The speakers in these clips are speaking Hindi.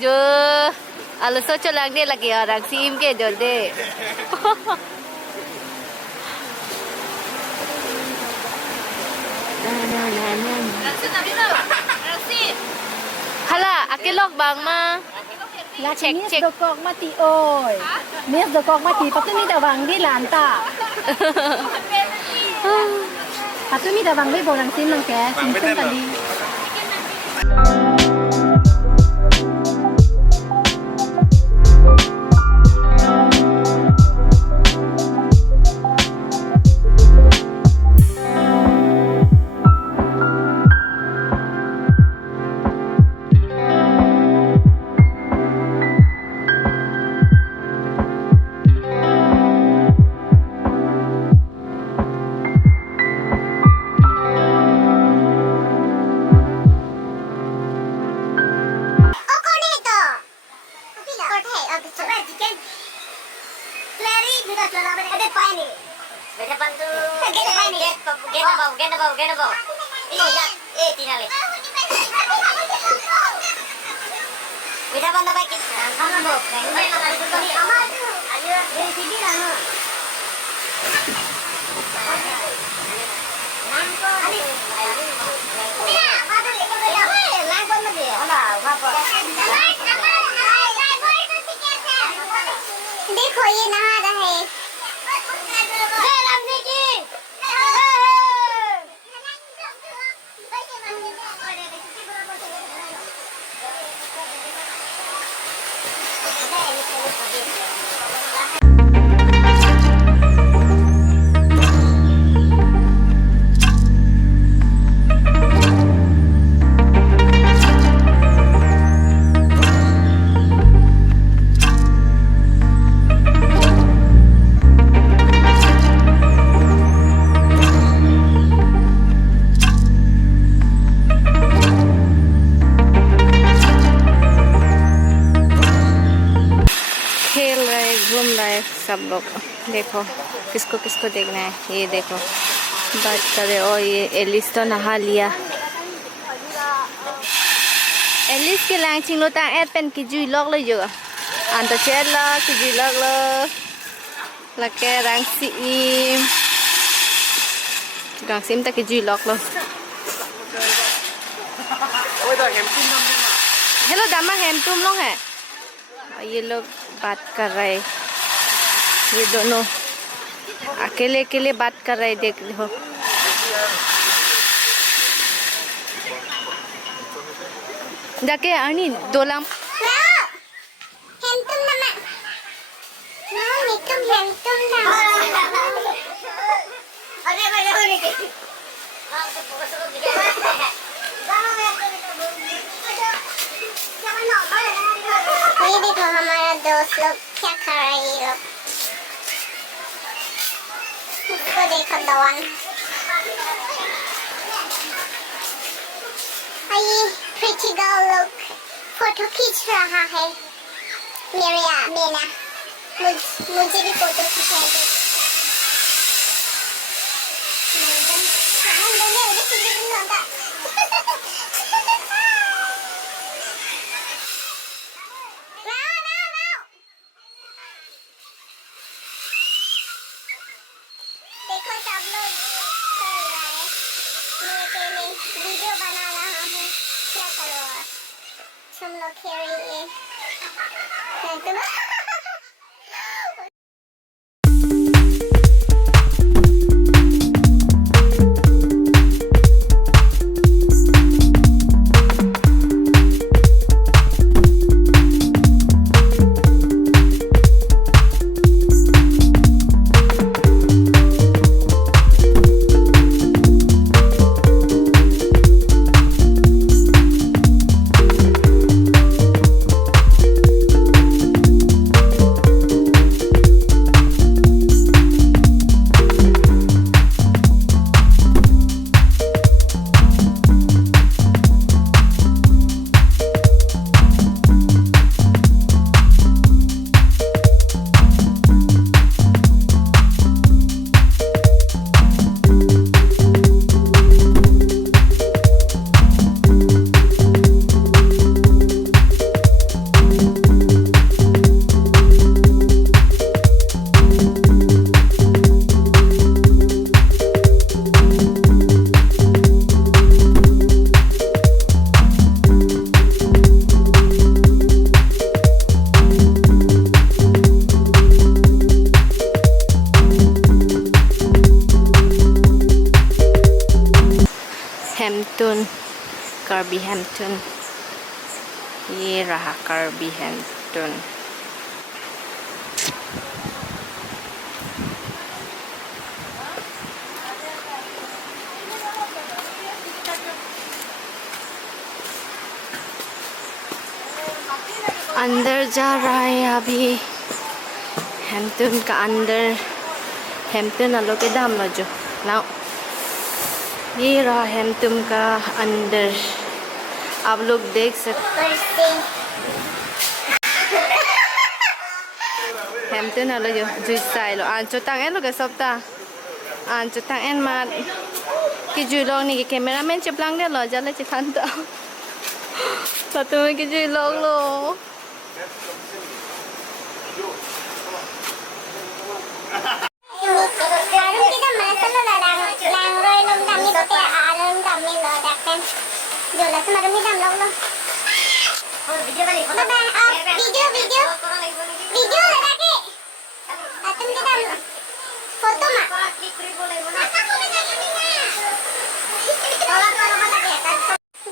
जो आलू सोचो लगने लगे और सीम के जो दे Hala, akilok bang ma. Cek cek. Dokok mati oi. Nis dokok mati. Patu ni dah bang di lanta. Patu ni dah bang di borang sin lang ke. Sin sin tadi. देखो ये नहा रहे सब लोग देखो किसको किसको देखना है ये देखो बात करे और ये एलिस तो नहा लिया एलिस के लांग चिंग लोटा एड पेन की जुई लॉक ले जो अंत चेर ला की जुई लॉक लो लके रंग सीम तक की जुई लॉक लो हेलो दामा हेम तुम लोग है ये लोग बात कर रहे ये दोनों अकेले अकेले बात कर रहे देख लो जाके आनी दोलाम ये देखो हमारा दोस्त लोग क्या कर रहे हैं लोग इसको देखो दवान ये प्रिटी गर्ल लोग फोटो खींच रहा है मेरे बेना मुझे भी फोटो खींचाएंगे वीडियो बना रहा हूँ क्या करो तुम लोग खेल Hampton, KARBI Hampton. ये रहा KARBI Hampton. अंदर जा रहा है अभी हैम्पटन का अंदर. हैम्पटन आलो के दाम लो जो लाओ. ये रहा हैम्पटन का अंदर. आप लोग देख सकते हैम्पटन आलो जो जुई साइलो आंचो तांगेन लो के सबता आंचो तांगेन मा कि जुई लोग नी के कैमरामैन चिपलांग दे लो जाले चिखांता satu lagi je long lo.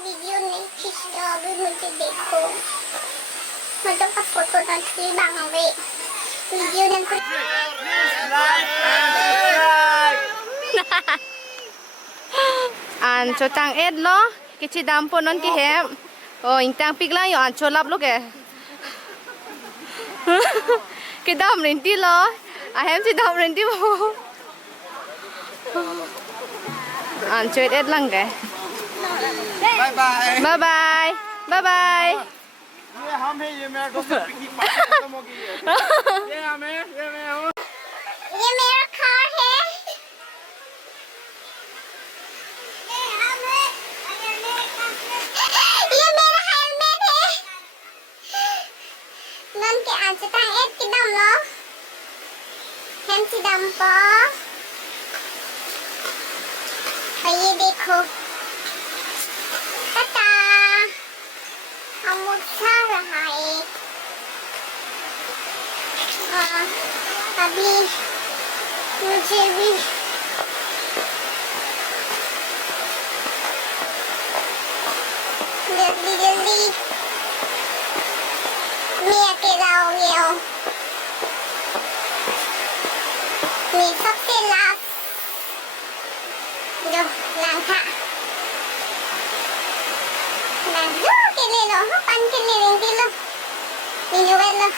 Video नहीं खींचता अभी मुझे देखो मतलब का फोटो डालती बांगे वीडियो नहीं कुछ An cho tang ed lo cái chi dam po non ki hem o ing tang pik lang yo an cho lap lo ke cái dam rin ti lo a hem chi dam rin ti bo an cho ed lang ke. Bye bye. Bye bye. Bye bye. ये हम हैं ये मेरा दोस्त पिकनिक पार्टी खत्म हो गई है ये मैं हूँ ये मेरा कार है ये मेरा हेलमेट है नन के आंच तांग एट की दम लो हम ची दम पा और ये देखो टाटा हम उठा रहा है अभी मुझे भी जल्दी जल्दी मैं अकेला हो गया हूँ मैं सबसे लास्ट जो लांघा जो अकेले लो पान के लिए रेंटी लो नीचे बैठ लो